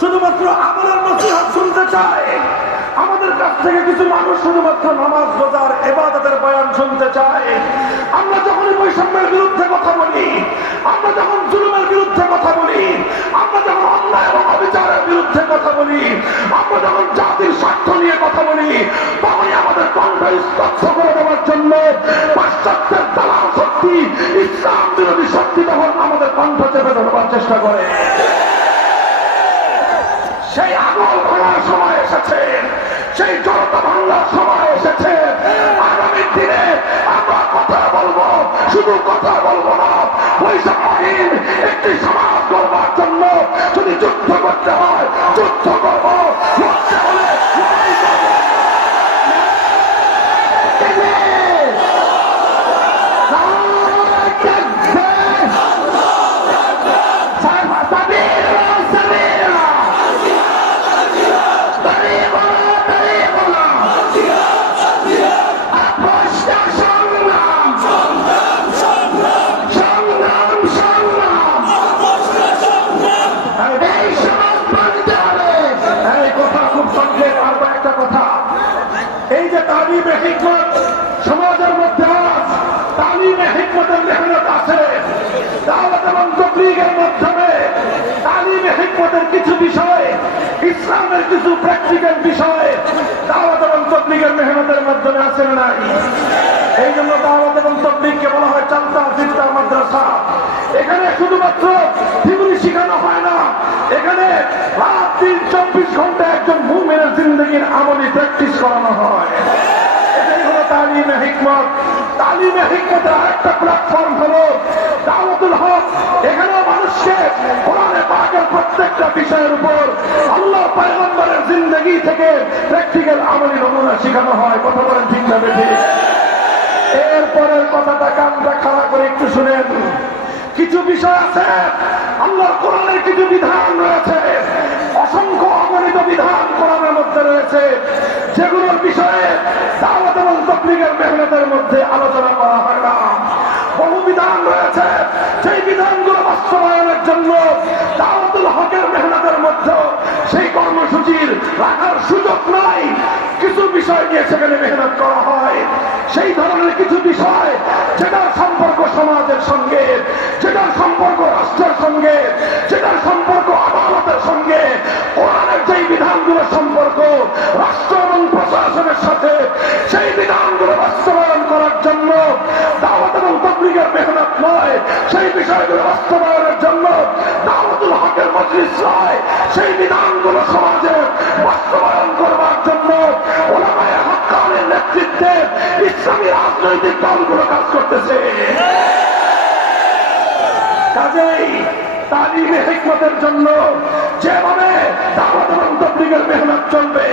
শুধুমাত্র আমলের নসিহত শুনতে চায়, আমাদের কাছ থেকে কিছু মানুষ শুধুমাত্র নামাজ রোজার ইবাদতের বয়ান শুনতে চায়। আমরা যখনই বৈষম্যের বিরুদ্ধে কথা বলি, আমরা যখন জুলুমের বিরুদ্ধে কথা বলি, আমরা যখন অন্যায় এবং অবিচারের বিরুদ্ধে কথা বলি, আমরা যখন জাতির স্বার্থ নিয়ে কথা বলি, তখনই আমাদের কণ্ঠ স্তব্ধ করে দেওয়ার জন্য পাশ্চাত্যের দালাল শক্তি, ইসলাম বিরোধী শক্তি তখন আমাদের কণ্ঠ চেপে ধরবার চেষ্টা করে। সেই আগুন ভাঙার সময় এসেছে, সেই জনতা ভাঙার সময় এসেছে। আগামী দিনে আমরা কথা বলবো, শুধু কথা বলবো না, বৈষম্যহীন একটি সমাজ গড়বার জন্য যদি যুদ্ধ করতে হয় যুদ্ধ করবো, লড়তে হলে লড়াই করবো। সমাজের মধ্যে তালিমে হিকমতের মেহনত আছে। দাওয়াত এবং তাবলীগের মাধ্যমে তালিমে হিকমতের কিছু বিষয়, ইসলামের কিছু প্র্যাকটিক্যাল বিষয় দাওয়াত এবং তাবলীগের মেহনতের মাধ্যমে আছে না নাই? এই জন্য দাওয়াত এবং তাবলীগকে বলা হয় চালতা ফিরতা মাদ্রাসা। এখানে শুধুমাত্র থিওরি শেখানো হয় না, এখানে রাত দিন 24 ঘন্টা একজন মুমিনের জিন্দেগির আমলি প্র্যাকটিস করানো হয়। এটাই হলো তালিমে হিকমত। তালিমে হিকমতের আরেকটা প্ল্যাটফর্ম হলো দাওয়াতুল হক। এখানেও মানুষকে কোরআনে পাকের প্রত্যেকটা বিষয়ের উপর আল্লাহ পয়গম্বরের জিন্দেগি থেকে প্র্যাকটিক্যাল আমলি নমুনা শেখানো হয়। কথা বলেন ঠিক না বেঠিক? এরপরের কথাটা কানটা খাড়া করে একটু শুনেন। কিছু বিষয় আছে, আল্লাহর কোরআনের কিছু বিধান রয়েছে, অসংখ্য অগণিত বিধান কোরআনের মধ্যে রয়েছে, যেগুলোর বিষয়ে দাওয়াত এবং তাবলীগের মেহনতের মধ্যে আলোচনা করা হয় না। বহু বিধান রয়েছে, সেই বিধানগুলো বাস্তবায়নের জন্য দাওয়াতুল হকের মেহনতের মধ্যে সেই কর্মসূচির রাখার সুযোগ নাই। কিছু বিষয় নিয়ে সেখানে মেহনত করা হয়। সেই ধরনের কিছু বিষয় যেটার সম্পর্ক সমাজের সঙ্গে, যেটার সম্পর্ক রাষ্ট্রের সঙ্গে, যেটার সম্পর্ক আদালতের সঙ্গে, কোরআনের যেই বিধানগুলোর সম্পর্ক রাষ্ট্র এবং প্রশাসনের সাথে, সেই বিধানগুলো বাস্তবায়ন করার জন্য দাওয়াত এবং তাবলীগের মেহনত নয়, সেই বিষয়গুলো বাস্তবায়নের জন্য দাওয়াতুল হকের মজলিস নয়, সেই বিধানগুলো সমাজে বাস্তবায়ন করবার জন্য উলামায়ে হক্কানির নেতৃত্বে ইসলামী রাজনৈতিক দলগুলো কাজ করতেছে। কাজেই তালিমে হিকমতের জন্য যেভাবে দাওয়াত এবং তাবলীগের মেহনত চলবে,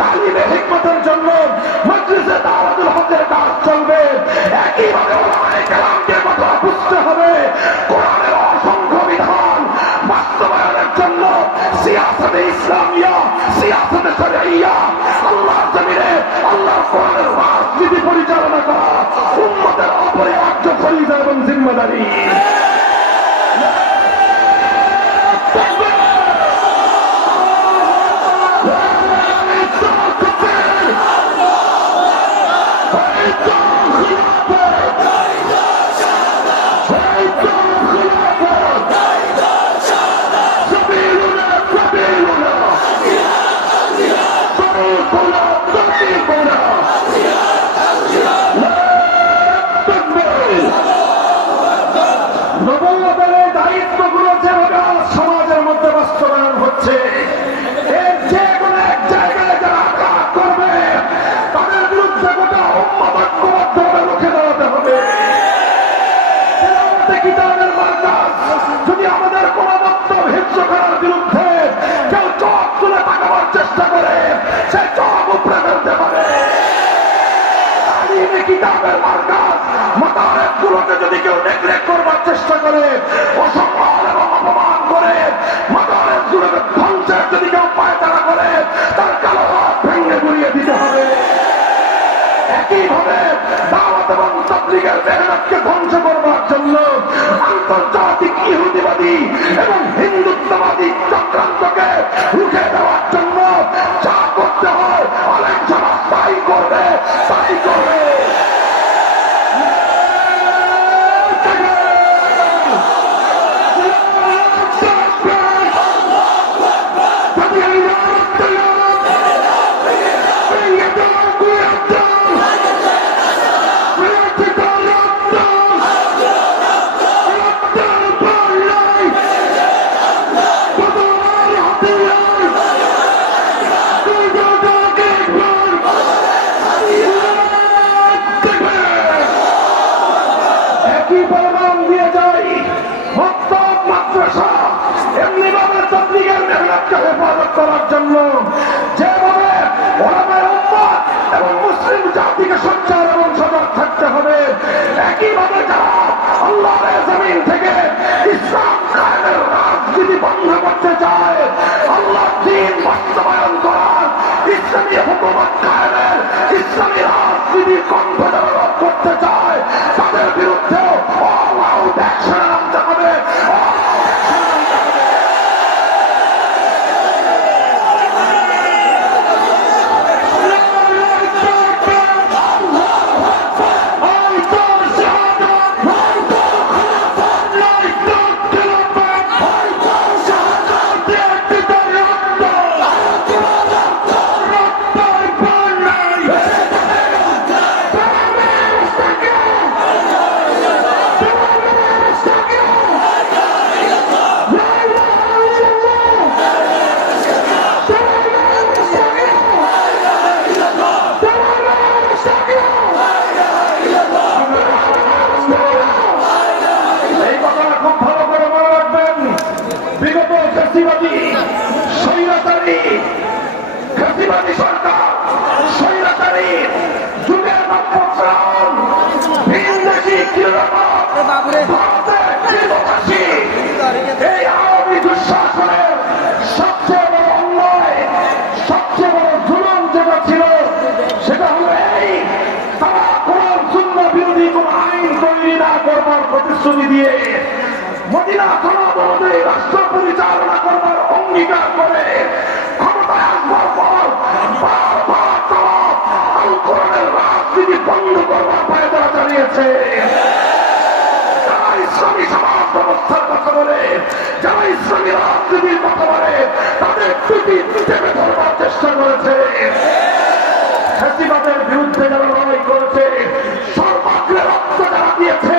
তালিমে হিকমতের জন্য মজলিসে দাওয়াতুল হকের কাজ চলবে, একইভাবে উলামায়ে কেরামকে কথা বুঝতে হবে। কোরআনের অসংখ্য বিধান বাস্তবায়নের জন্য সিয়াসতে ইসলামিয়া, সিয়াসতে শরঈয়া, আল্লাহর জমিনে আল্লাহর কোরআনের রাজনীতি পরিচালনা করা উম্মতের অপরিহার্য ফরিজা এবং জিম্মাদারি। যদি আমাদের কোন বক্তব্য হিংস করার বিরুদ্ধে কেউ চোখ তুলে তাকাবার চেষ্টা করে, সে চোখ উপরে ফেলতে পারে। তালিমে কিতাবের মার্কাজ মাদারেসগুলোকে যদি কেউ নেগলেক্ট করবার চেষ্টা করে, অসম্মান এবং অপমান করে, মাদারেসগুলোকে ধ্বংসের যদি কেউ পায়তারা করে, তার কালো হাত ভেঙে গুড়িয়ে দিতে হবে। একইভাবে দাওয়াত এবং তাবলীগের মেহনতকে ধ্বংস করবার জন্য আন্তর্জাতিক ইহুদিবাদী এবং হিন্দুত্ববাদী চক্রান্তকে মিলাদকে হেফাজত করার জন্য যেভাবে ওলামায়ে উম্মাত এবং মুসলিম জাতিকে সোচ্চার এবং সজাগ থাকতে হবে, একইভাবে যারা আল্লাহর জমিন থেকে ইসলাম কায়েমের রাজনীতি বন্ধ করতে চায়, আল্লাহর দ্বীন বাস্তবায়ন করার, ইসলামী হুকুমত কায়েমের, ইসলামী রাজনীতির কণ্ঠ যারা রোধ করতে চায়, তাদের বিরুদ্ধে অল আউট অ্যাকশনে নামতে হবে। ফ্যাসিবাদী সরকার, স্বৈরাচারী যুগের নব্যশ্রাবণ, ভিনদেশী ক্রীড়াবাদ, ভারতের ক্রীড়বাসী, এই আওয়ামী দুঃশাসনের সবচেয়ে বড় অন্যায়, সবচেয়ে বড় জুলুম যেটা ছিল সেটা হলো এই, তারা কোরআন সুন্নাহ বিরোধী কোন আইন তৈরি না করবার প্রতিশ্রুতি দিয়ে মদিনা সনদ অনুযায়ী রাষ্ট্র পরিচালনা করবার অঙ্গীকার করে ক্ষমতায় আসবার পর বারবার তারা আল কোরআনের রাজনীতি বন্ধ করবার পায়তারা চালিয়েছে। যারা ইসলামী সমাজ ব্যবস্থার কথা বলে, যারা ইসলামী রাজনীতির কথা বলে, তাদের টুটি টেপে ধরবার চেষ্টা করেছে। ফ্যাসিবাদের বিরুদ্ধে যারা লড়াই করেছে, সর্বাগ্রে রক্ত যারা দিয়েছে,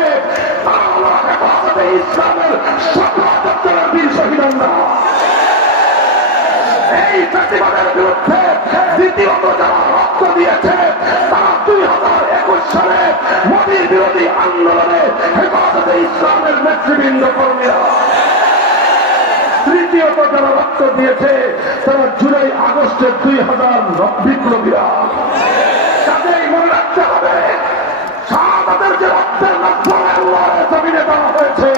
তারা হলো হেফাজতে ইসলামের সর্বাধিক বীর শহীদানরা। এই ফ্যাসিবাদের বিরুদ্ধে দ্বিতীয়ত যারা রক্ত দিয়েছে, তারা 2021 সালে মোদীর বিরোধী আন্দোলনে হেফাজতে ইসলামের নেতৃবৃন্দ কর্মীরা। তৃতীয়ত যারা রক্ত দিয়েছে তারা জুলাই আগস্টের 2000 বিপ্লবীরা। তাদের মনে রাখতে হবে, শাহাদাতের যে রক্তের মাধ্যমে আল্লাহর জমিনে দেওয়া হয়েছে,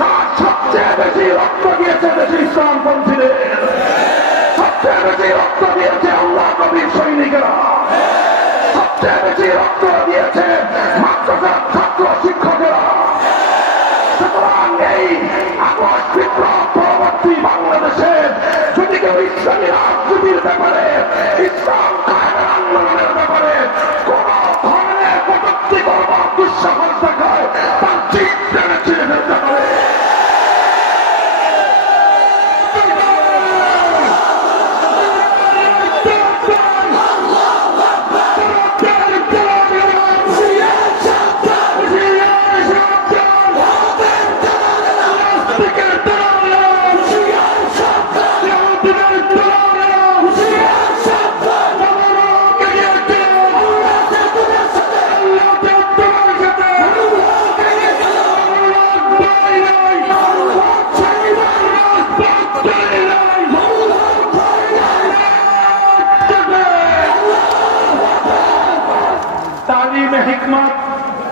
তার সবচেয়ে বেশি রক্ত দিয়েছে দেশে ইসলামপন্থীদের, সবচেয়ে বেশি রক্ত দিয়েছে আল্লাহ নবীর সৈনিকেরা, সবচেয়ে বেশি রক্ত দিয়েছে মাদ্রাসার ছাত্র শিক্ষকেরা। সুতরাং এই আগস্ট বিপ্লব পরবর্তী বাংলাদেশে যদি কেউ ইসলামী রাজনীতির ব্যাপারে, ইসলাম কায়েমের আন্দোলনের ব্যাপারে কোন ধরনের কটূক্তি করবার দুঃসাহস দেখায়, তার জিভ টেনে ছিঁড়ে ফেলতে হবে।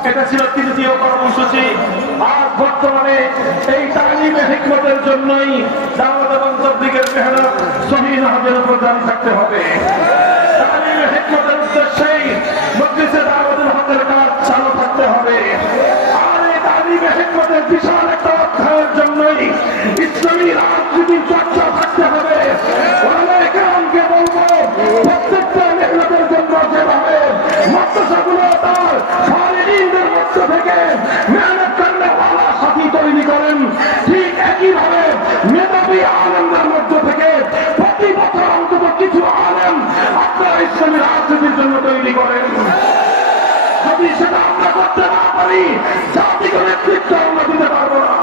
এটা ছিল তৃতীয় কর্মসূচি। আর বর্তমানে এই তালিমে হিকমতের জন্যই দাওয়াত এবং তাবলীগের মেহনত সহিহ নহজের উপর জারি থাকতে হবে। তালিমে হিকমতের উদ্দেশ্যেই মজলিসে দাওয়াতুল হকের কাজ চালু থাকতে হবে। আর এই তালিমে হিকমতের বিশাল একটা অধ্যায়ের জন্যই ইসলামী রাজনীতির চর্চা থাকতে হবে। ওলামায়ে কেরামকে বলবো, প্রত্যেকটা মেহনতের জন্য যেভাবে মাদ্রাসাগুলো তার ফারিদিনদের মধ্য থেকে মেহনত করলে ভালো সাথী তৈরি করেন, ঠিক একইভাবে মেধাবী আলেমদের মধ্য থেকে প্রতি বছর অন্তত কিছু আলেম আপনারা ইসলামী রাজনীতির জন্য তৈরি করেন। যদি সেটা আমরা করতে না পারি, জাতিকে নেতৃত্ব আমরা দিতে পারবো না।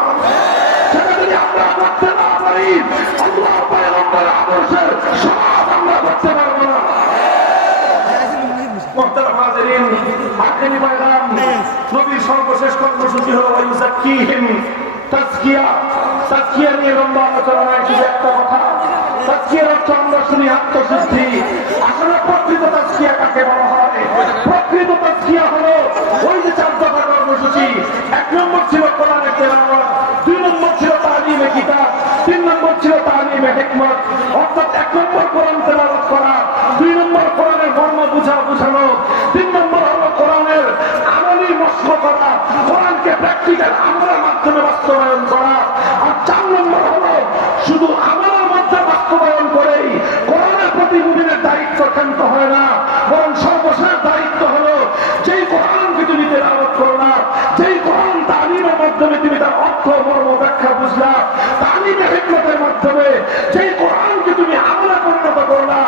সেটা যদি আমরা করতে না পারি, আল্লাহ পয়গম্বরের আদর্শের সমাজ আমরা করতে পারবো না। মুহতারাম হাজিরিন, আখেরি পয়গাম, নবীর সর্বশেষ কর্মসূচি হলো ওয়ায়ুযাক্কিহিম, তাজকিয়া নিয়ে লম্বা আলোচনা নয়, শুধু একটা কথা, তাজকিয়ার অর্থ আমরা শুনি আত্মশুদ্ধি। আসলে প্রকৃত তাজকিয়া কাকে বলা হয়? প্রকৃত তাজকিয়া হলো ওই যে 4 দফা কর্মসূচি। 1 নম্বর ছিল কোরআনের তেলাওয়াত, 2 নম্বর ছিল তালিমে কিতাব, 3 নম্বর ছিল তালিমে হিকমত। অর্থাৎ 1 নম্বর কোরআন তেলাওয়াত করা, 2 নম্বর কোরআনের মর্ম বুঝানো, 3 নম্বর হলো কোরআনের আমলি মশক করা, কোরআনকে প্র্যাকটিক্যাল আমলের মাধ্যমে বাস্তবায়ন করা। আর 4 নম্বর হলো শুধু আমলের মধ্যে বাস্তবায়ন করেই কোরআনের প্রতি মুমিনের দায়িত্ব ক্ষান্ত হয় না, বরং সর্বশেষ দায়িত্ব হলো যেই কোরআনকে তুমি তেলাওয়াত করলা, যেই কোরআন তালিমের মাধ্যমে তুমি তার অর্থ মর্ম ব্যাখ্যা বুঝলা, তালিমে হিকমতের মাধ্যমে যেই কোরআনকে তুমি আমলে পরিণত করলা,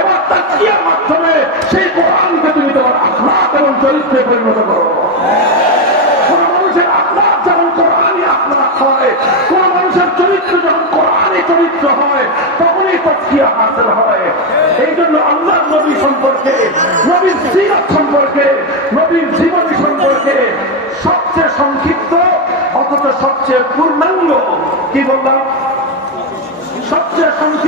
এবার তাজকিয়ার মাধ্যমে সেই কোরআনকে তুমি তোমার আখলাক এবং চরিত্রে পরিণত করো। কোন মানুষের আখলাক যেমন কোরআনই আখলাক হয়, কোন মানুষের চরিত্র যখন কোরআনই চরিত্র হয়, তখনই তাজকিয়া হাসিল হয়। এই জন্য আল্লাহর নবী সম্পর্কে, নবীর সিরাত সম্পর্কে, নবীর জীবনী সম্পর্কে সবচেয়ে সংক্ষিপ্ত অথচ সবচেয়ে পূর্ণাঙ্গ, কি বললাম, সবচেয়ে সংক্ষিপ্ত